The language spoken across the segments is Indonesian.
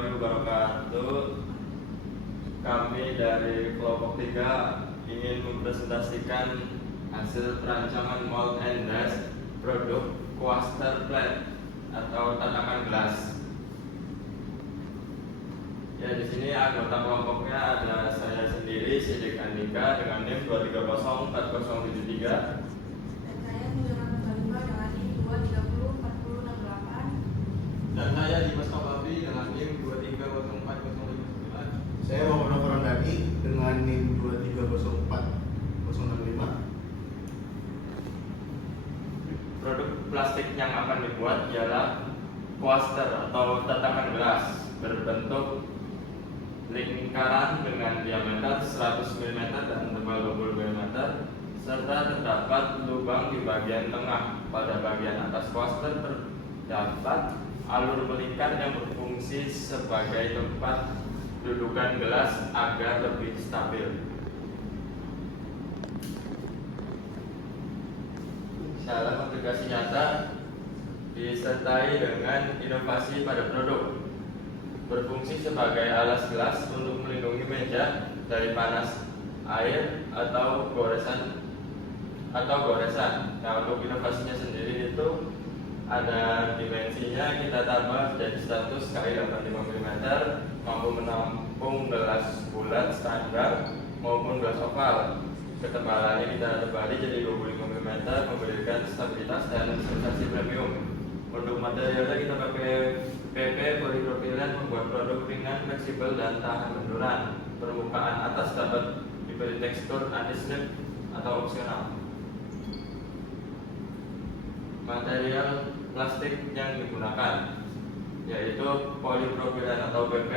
warahmatullahi wabarakatuh. Kami dari kelompok 3 ingin mempresentasikan hasil perancangan mold and dash produk Coaster Plate atau tatakan gelas. Ya, di sini anggota kelompoknya ada saya sendiri, Sidik Andika dengan NIM 2304073. Dan saya Mulyana Salimah dengan NIM 2304068. Dan saya Dimas Kababi dengan NIM 2304059. Saya Muhammad Farandani dengan NIM 2304065. Produk plastik yang akan dibuat ialah coaster atau tatakan gelas berbentuk lingkaran dengan diameter 100 mm dan tebal 20 mm, serta terdapat lubang di bagian tengah. Pada bagian atas coaster terdapat alur melingkar yang berfungsi sebagai tempat dudukan gelas agar lebih stabil. Dalam aplikasi nyata disertai dengan inovasi pada produk, berfungsi sebagai alas gelas untuk melindungi meja dari panas air atau goresan. Nah, untuk inovasinya sendiri itu ada dimensinya, kita tambah jadi 100 x 85 mm, mampu menampung gelas bulat standar maupun gelas oval. Ketebalannya kita tebali jadi 25 mm, memberikan stabilitas dan sensasi premium. Untuk materialnya kita pakai PP polipropilen, membuat produk ringan, fleksibel, dan tahan benturan. Permukaan atas dapat diberi tekstur anti-slip atau opsional. Material plastik yang digunakan yaitu polipropilen atau PP.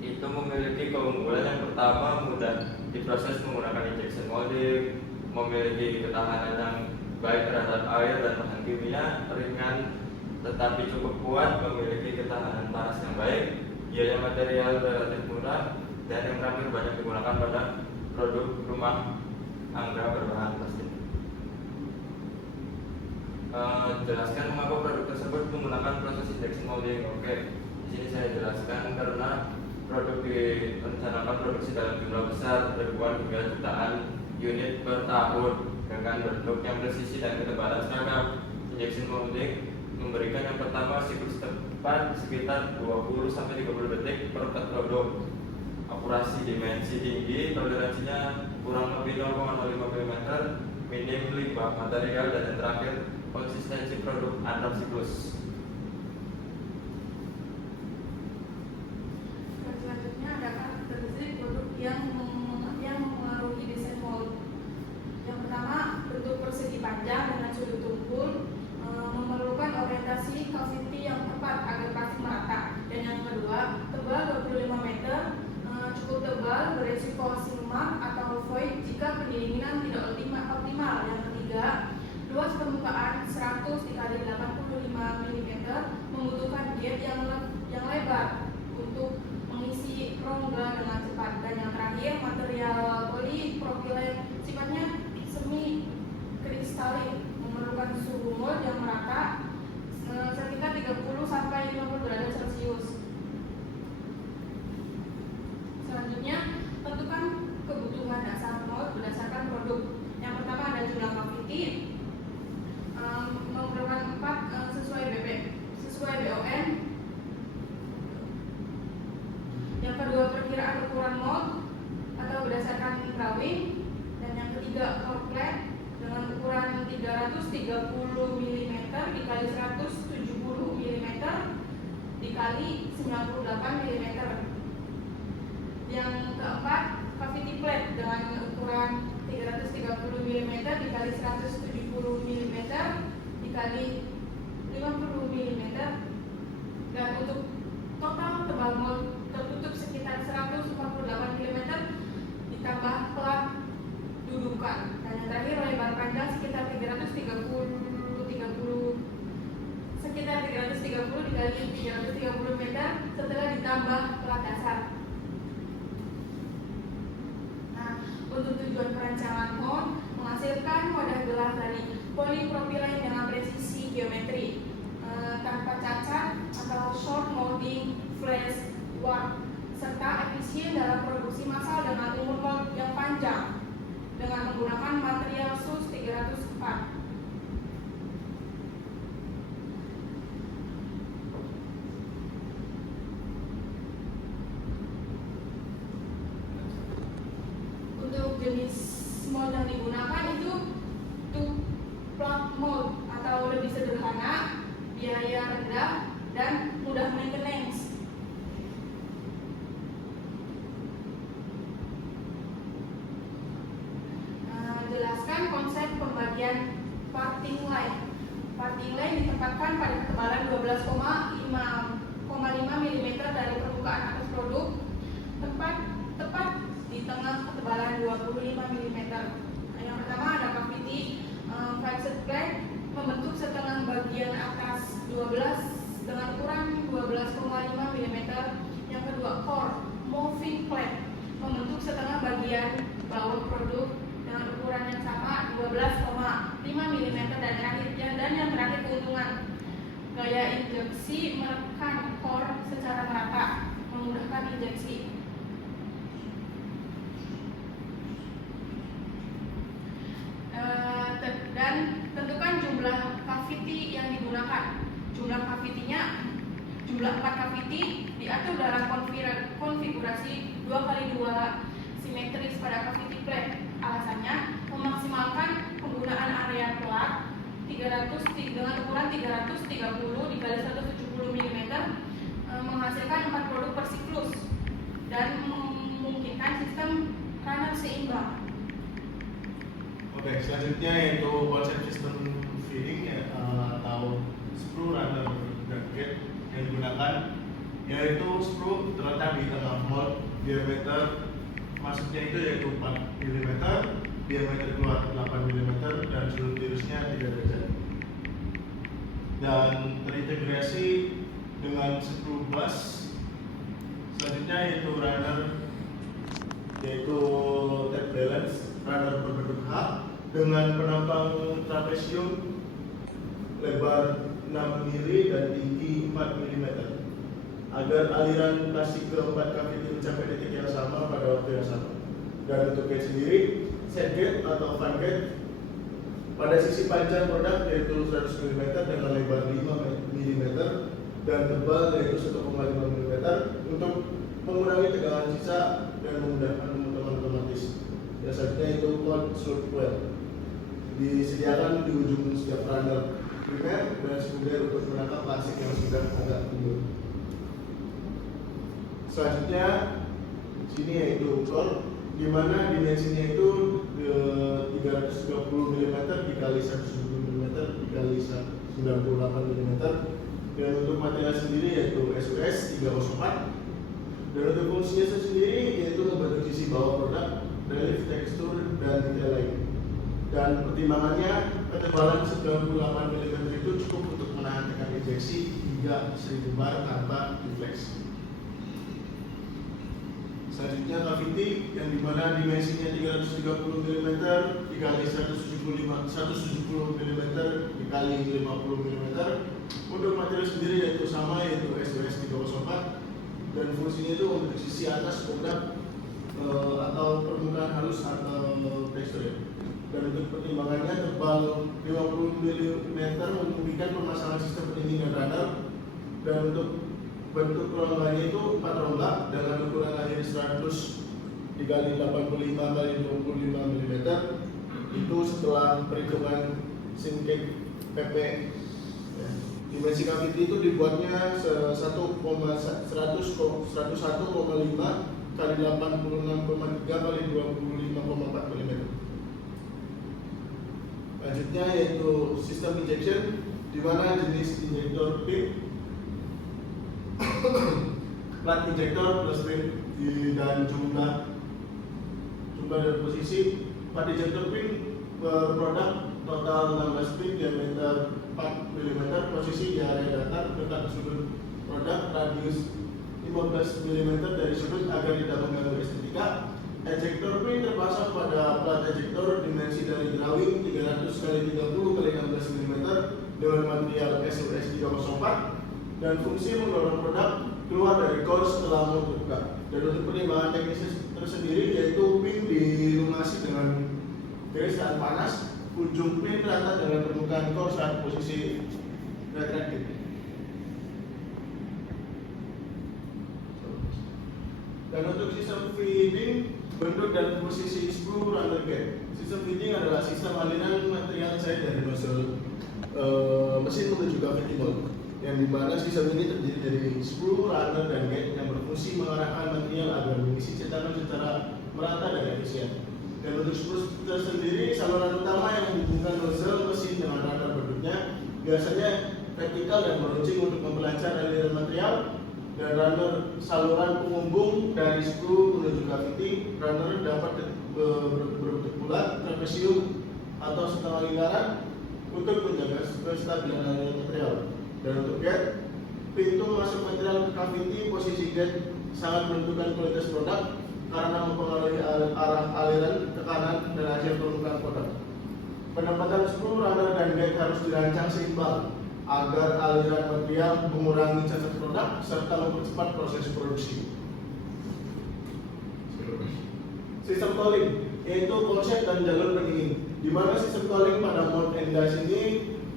Itu memiliki keunggulan yang pertama, mudah diproses menggunakan injection molding, memiliki ketahanan yang baik terhadap air dan bahan kimia, ringan tetapi cukup kuat, memiliki ketahanan panas yang baik, biaya material relatif murah, dan yang terakhir banyak digunakan pada produk rumah tangga berbahan plastik. Jelaskan mengapa produk tersebut menggunakan proses injection molding. Oke, di sini saya jelaskan karena produk direncanakan produksi dalam jumlah besar, ribuan hingga jutaan unit per tahun dengan bentuk yang presisi dan ketebalan seragam. Injection molding memberikan yang pertama siklus tepat sekitar 20-30 detik per produk, akurasi dimensi tinggi, toleransinya kurang lebih 0,05 mm, minim limbah material, dan yang terakhir konsistensi produk antar siklus. Selanjutnya ada karakteristik produk yang mempengaruhi desain mold. Yang pertama, bentuk persegi panjang dengan sudut tumpul, memerlukan orientasi cavity yang tepat agar plastik merata. Dan yang kedua, tebal 25 meter, cukup tebal, beresiko siluman atau void jika pendinginan tidak optimal. Yang ketiga, luas permukaan 100 x 85 mm, membutuhkan jet yang lebar untuk mengisi rongga dengan cepat. Dan yang terakhir, material polipropilen sifatnya semi kristalin, memerlukan suhu mold yang merata sekitar 30 sampai 50 derajat Celcius. Selanjutnya, tentukan kebutuhan dasar mold berdasarkan produk. Yang pertama ada jumlah cavity, memerlukan 4 sesuai BON. Yang kedua, perkiraan ukuran mold atau berdasarkan drawing. Dan yang ketiga, core plate dengan ukuran 330 mm dikali 170 mm dikali 98 mm. Yang keempat, cavity plate dengan ukuran 330 mm dikali 170 mm dikali 50 mm. Dan untuk total tebal mold tertutup sekitar 148 mm ditambah plat dudukan. Dan yang terakhir, lebar panjang sekitar 330 dikali 330 meter setelah ditambah plat dasar. Nah, untuk tujuan perancangan mold, menghasilkan wadah gelas dari polipropilen dengan presisi geometri, tanpa cacat atau short molding flash warp, serta efisien dalam produksi massal dengan umur load yang panjang dengan menggunakan material SUS 304. Untuk jenis mold yang digunakan itu two plug mold atau lebih sederhana, biaya rendah, dan mudah maintenance. Jelaskan konsep pembagian parting line. Parting line ditempatkan pada ketebalan 12,5 mm dari permukaan atas produk, tepat di tengah ketebalan 25 mm. Yang pertama ada cavity fixed plate membentuk setengah bagian atas 12 dengan ukuran 12,5 mm. Yang kedua core moving plate membentuk setengah bagian bawah produk dengan ukuran yang sama 12,5 mm. Dan yang terakhir keuntungan gaya injeksi menekan core secara merata, memudahkan injeksi. Dan tentukan jumlah cavity yang digunakan. Jumlah 4 cavity diatur dalam konfigurasi 2x2 simetris pada cavity plate. Alasannya memaksimalkan penggunaan area plat dengan ukuran 330 dikali 170 mm menghasilkan 4 produk per siklus dan memungkinkan sistem runner seimbang. Oke, selanjutnya yaitu konsep sistem feeding atau screw runner bracket yang digunakan, yaitu screw terletak di tengah mold, diameter masuknya itu yaitu 4 mm, diameter keluar 8 mm, dan sudut tirusnya 3 derajat, dan terintegrasi dengan screw bus. Selanjutnya yaitu runner, yaitu tape balance runner berbentuk H dengan penampang trapesium lebar 6 mm dan tinggi 4 mm agar aliran plastik keempat cavity mencapai titik yang sama pada waktu yang sama. Dan untuk gate sendiri, set gate atau fan gate pada sisi panjang produk yaitu 100 mm dengan lebar 5 mm dan tebal yaitu 1,5 mm untuk mengurangi tegangan sisa dan memudahkan pemotongan otomatis. Yang selanjutnya itu cold slot well disediakan di ujung setiap runner primer dan sekunder untuk menangkap plastik yang sudah agak timbul. Selanjutnya sini yaitu core, di mana dimensinya itu 330 mm dikali 170 mm dikali 98 mm, dan untuk material sendiri yaitu SUS 304, dan untuk fungsinya sendiri yaitu membantu sisi bawah produk, relief, tekstur, dan detail lain. Dan pertimbangannya ketebalan 98 mm itu cukup untuk menahan tekan injeksi hingga 1000 bar tanpa refleks. Selanjutnya cavity yang dimana dimensinya 330 mm dikali 170 mm dikali 50 mm. Untuk material sendiri yaitu sama, yaitu SUS 304, dan fungsinya itu untuk sisi atas produk atau permukaan halus atau tekstur. Dan untuk pertimbangannya tebal 50 mm memungkinkan pemasangan sistem pendingin dan radar, dan untuk bentuk rongganya itu 4 rongga dengan ukuran akhir 100 dikali 85 kali 25 mm. Itu setelah perhitungan Sinclair PP. Dimensi cavity itu dibuatnya 101,5 kali 86,3 kali 25,4 mm. Selanjutnya yaitu sistem injection, di mana jenis injektor pin, plat injektor plus pin dan jumlah dan posisi. Plat injektor pin per produk total 16 pin, diameter 4 mm, posisi di area datar dekat sudut produk, radius 15 mm dari sudut agar tidak mengganggu estetika. Ejector pin terpasang pada plat ejector dimensi dari drawing 300 x 30 x 16 mm dengan material SUS 304, dan fungsi mendorong produk keluar dari core setelah mold terbuka. Dan untuk pertimbangan teknis tersendiri yaitu pin dilumasi dengan garis tahan panas, ujung pin rata dengan permukaan core saat posisi retracted. Dan untuk sistem feeding, bentuk dan posisi screw runner gate. Sistem feeding adalah sistem aliran material cair dari nozzle mesin menuju cavity mold, yang dimana sistem ini terdiri dari screw, runner, dan gate yang berfungsi mengarahkan material agar mengisi cetakan secara merata dan efisien. Dan untuk screw tersendiri, saluran utama yang menghubungkan nozzle mesin dengan runner bentuknya biasanya vertikal dan meruncing untuk memperlancar aliran material. Dan runner saluran penghubung dari screw menuju cavity. Runner dapat berbentuk bulat, trapesium atau setengah lingkaran untuk menjaga kestabilan aliran material. Dan untuk gate, pintu masuk material ke cavity, posisi gate sangat menentukan kualitas produk karena mempengaruhi arah aliran, tekanan, dan hasil permukaan produk. Penempatan screw, runner, dan gate harus dirancang seimbang agar aliran material mengurangi cacat produk serta mempercepat proses produksi. Sistem cooling yaitu konsep dan jalur pendingin, di mana sistem cooling pada mold and dies ini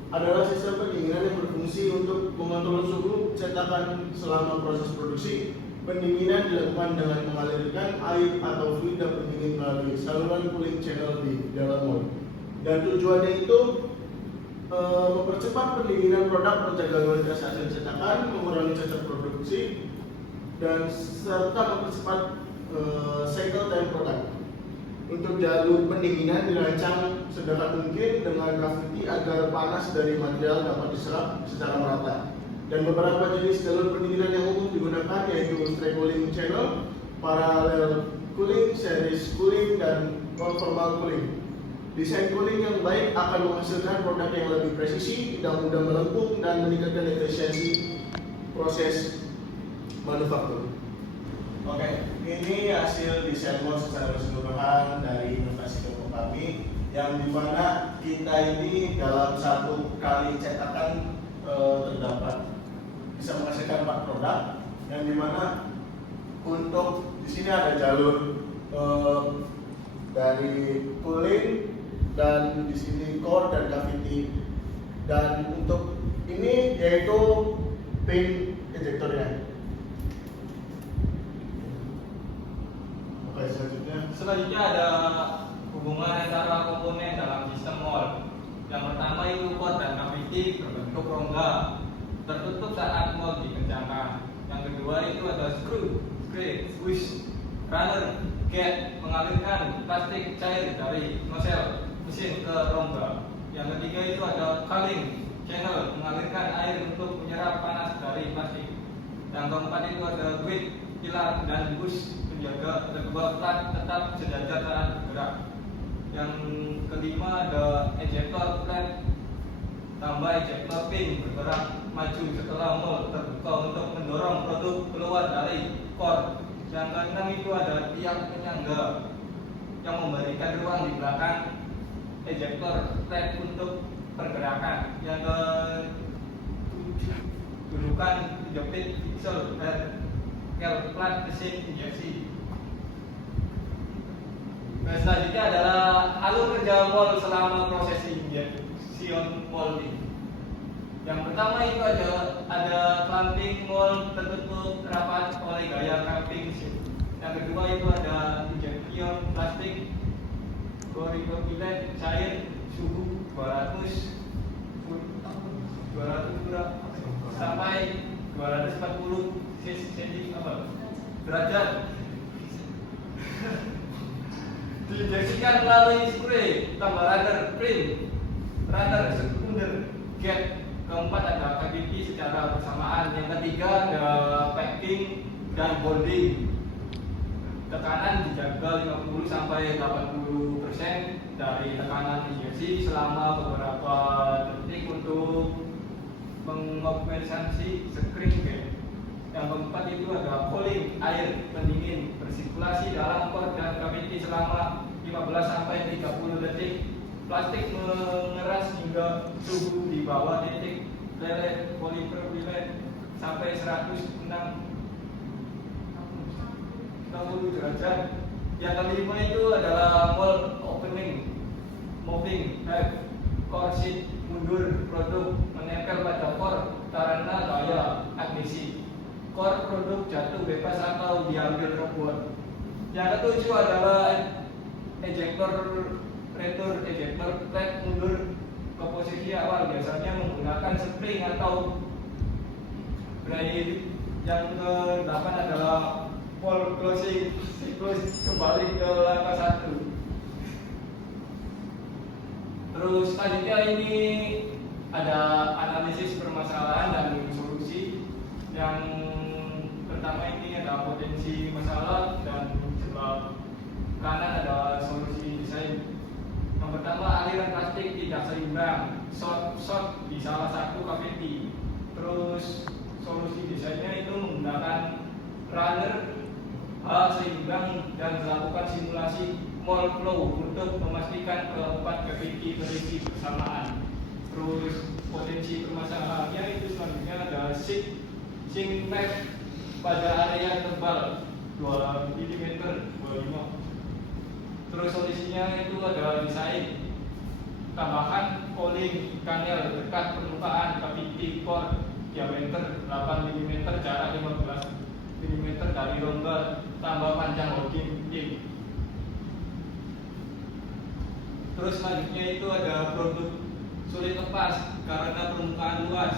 adalah sistem pendinginan yang berfungsi untuk mengontrol suhu cetakan selama proses produksi. Pendinginan dilakukan dengan mengalirkan air atau fluid pendingin melalui saluran cooling channel di dalam mold. Dan tujuannya itu mempercepat pendinginan produk, menjaga kualitas hasil cetakan, mengurangi cacat produksi, dan serta mempercepat cycle time produk. Untuk jalur pendinginan dirancang sedekat mungkin dengan cavity agar panas dari material dapat diserap secara merata. Dan beberapa jenis jalur pendinginan yang umum digunakan yaitu straight cooling channel, parallel cooling, series cooling, dan conformal cooling. Desain cooling yang baik akan menghasilkan produk yang lebih presisi, tidak mudah melengkung, dan meningkatkan efisiensi proses manufaktur. Oke, ini hasil desain mold secara keseluruhan dari inovasi toko kami, yang dimana kita ini dalam satu kali cetakan terdapat bisa menghasilkan 4 produk, yang dimana untuk di sini ada jalur dari cooling, dan di sini core dan cavity. Dan untuk ini yaitu pin ejectornya. Oke, selanjutnya ada hubungan antara komponen dalam sistem mold. Yang pertama itu core dan cavity berbentuk rongga tertutup saat mold dikencangkan. Yang kedua itu ada screw, switch, runner, gate mengalirkan plastik cair dari nozzle mesin ke rongga. Yang ketiga itu ada cooling channel mengalirkan air untuk menyerap panas dari plastik. Yang keempat itu ada grid, pilar, dan bush menjaga kedua plat tetap sejajar saat bergerak. Yang kelima ada ejector plat tambah ejector pin bergerak maju setelah mold terbuka untuk mendorong produk keluar dari core. Yang keenam itu ada tiang penyangga yang memberikan ruang di belakang ejector plat untuk pergerakan. Yang ketujuh dudukan penjepit pixel dan plat mesin injeksi. Nah, selanjutnya adalah alur kerja mold selama proses injection molding. Yang pertama itu ada clamping mold tertutup rapat oleh gaya clamping sheet. Yang kedua itu ada injection plastik polypropylen cair suhu 200 sampai 240 derajat. Diinjeksikan melalui spray tambah runner prim, runner sekunder, gate. Keempat ada cavity secara bersamaan. Yang ketiga ada packing dan bonding. Tekanan dijaga 50 sampai 80% dari tekanan injeksi selama beberapa detik untuk mengompensasi screen gate. Yang keempat itu ada cooling, air pendingin bersirkulasi dalam core dan cavity selama 15 sampai 30 detik. Plastik mengeras hingga suhu di bawah titik lele polypropylen sampai 106 derajat. Yang kelima itu adalah mold molding, core sheet mundur produk menempel pada core karena gaya adhesi. Core produk jatuh bebas atau diambil robot. Yang ketujuh adalah ejector plate mundur ke posisi awal, biasanya menggunakan spring atau braid. Yang ke-8 adalah wall closing siklus kembali ke langkah 1. Terus selanjutnya ini ada analisis permasalahan dan solusi. Yang pertama ini ada potensi masalah dan sebelah kanan ada solusi desain. Yang pertama, aliran plastik tidak seimbang, short di salah satu kaviti. Terus solusi desainnya itu menggunakan runner seimbang dan melakukan simulasi mold flow untuk memastikan keempat kaviti terisi bersamaan. Terus potensi permasalahannya itu selanjutnya ada sink pipe pada area tebal 2 mm 25. Terus solusinya itu ada desain tambahan cooling panel dekat permukaan kaviti core diameter 8 mm, jarak 15 mm dari rongga, tambah panjang holding pin. Terus selanjutnya itu ada produk sulit lepas karena permukaan luas,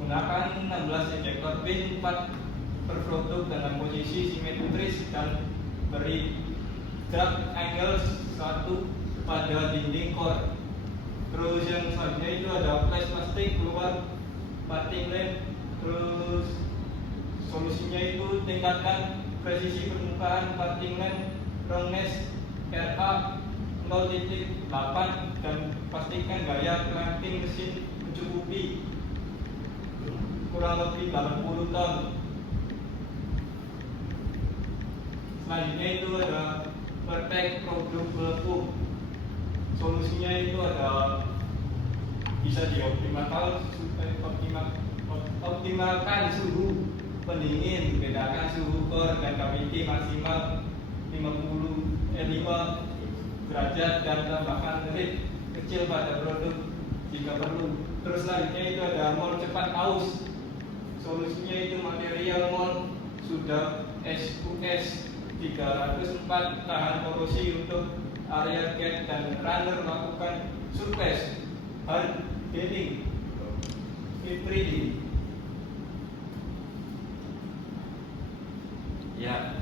gunakan 16 ejector pin 4 per produk dengan posisi simetris dan beri drag angle 1 pada dinding core. Terus yang selanjutnya itu ada flash plastik keluar parting length. Terus solusinya itu tingkatkan presisi permukaan parting length roundness RA 0.8 dan pastikan gaya clamping mesin mencukupi kurang lebih 80 ton. Selanjutnya itu ada Vertex produk pelepuh. Solusinya itu ada bisa optimalkan suhu pendingin, bedakan suhu core dan kaviti maksimal 5 derajat dan tambahkan rig kecil pada produk jika perlu. Terus selanjutnya itu ada mold cepat aus. Solusinya itu material mold sudah SUS 304 tahan korosi untuk area gate dan runner melakukan surface hard bedding breeding. Ya,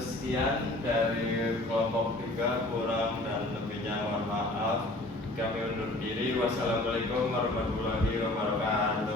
sekian dari kelompok 3, kurang dan lebihnya mohon maaf. Kami undur diri. Wassalamualaikum warahmatullahi wabarakatuh.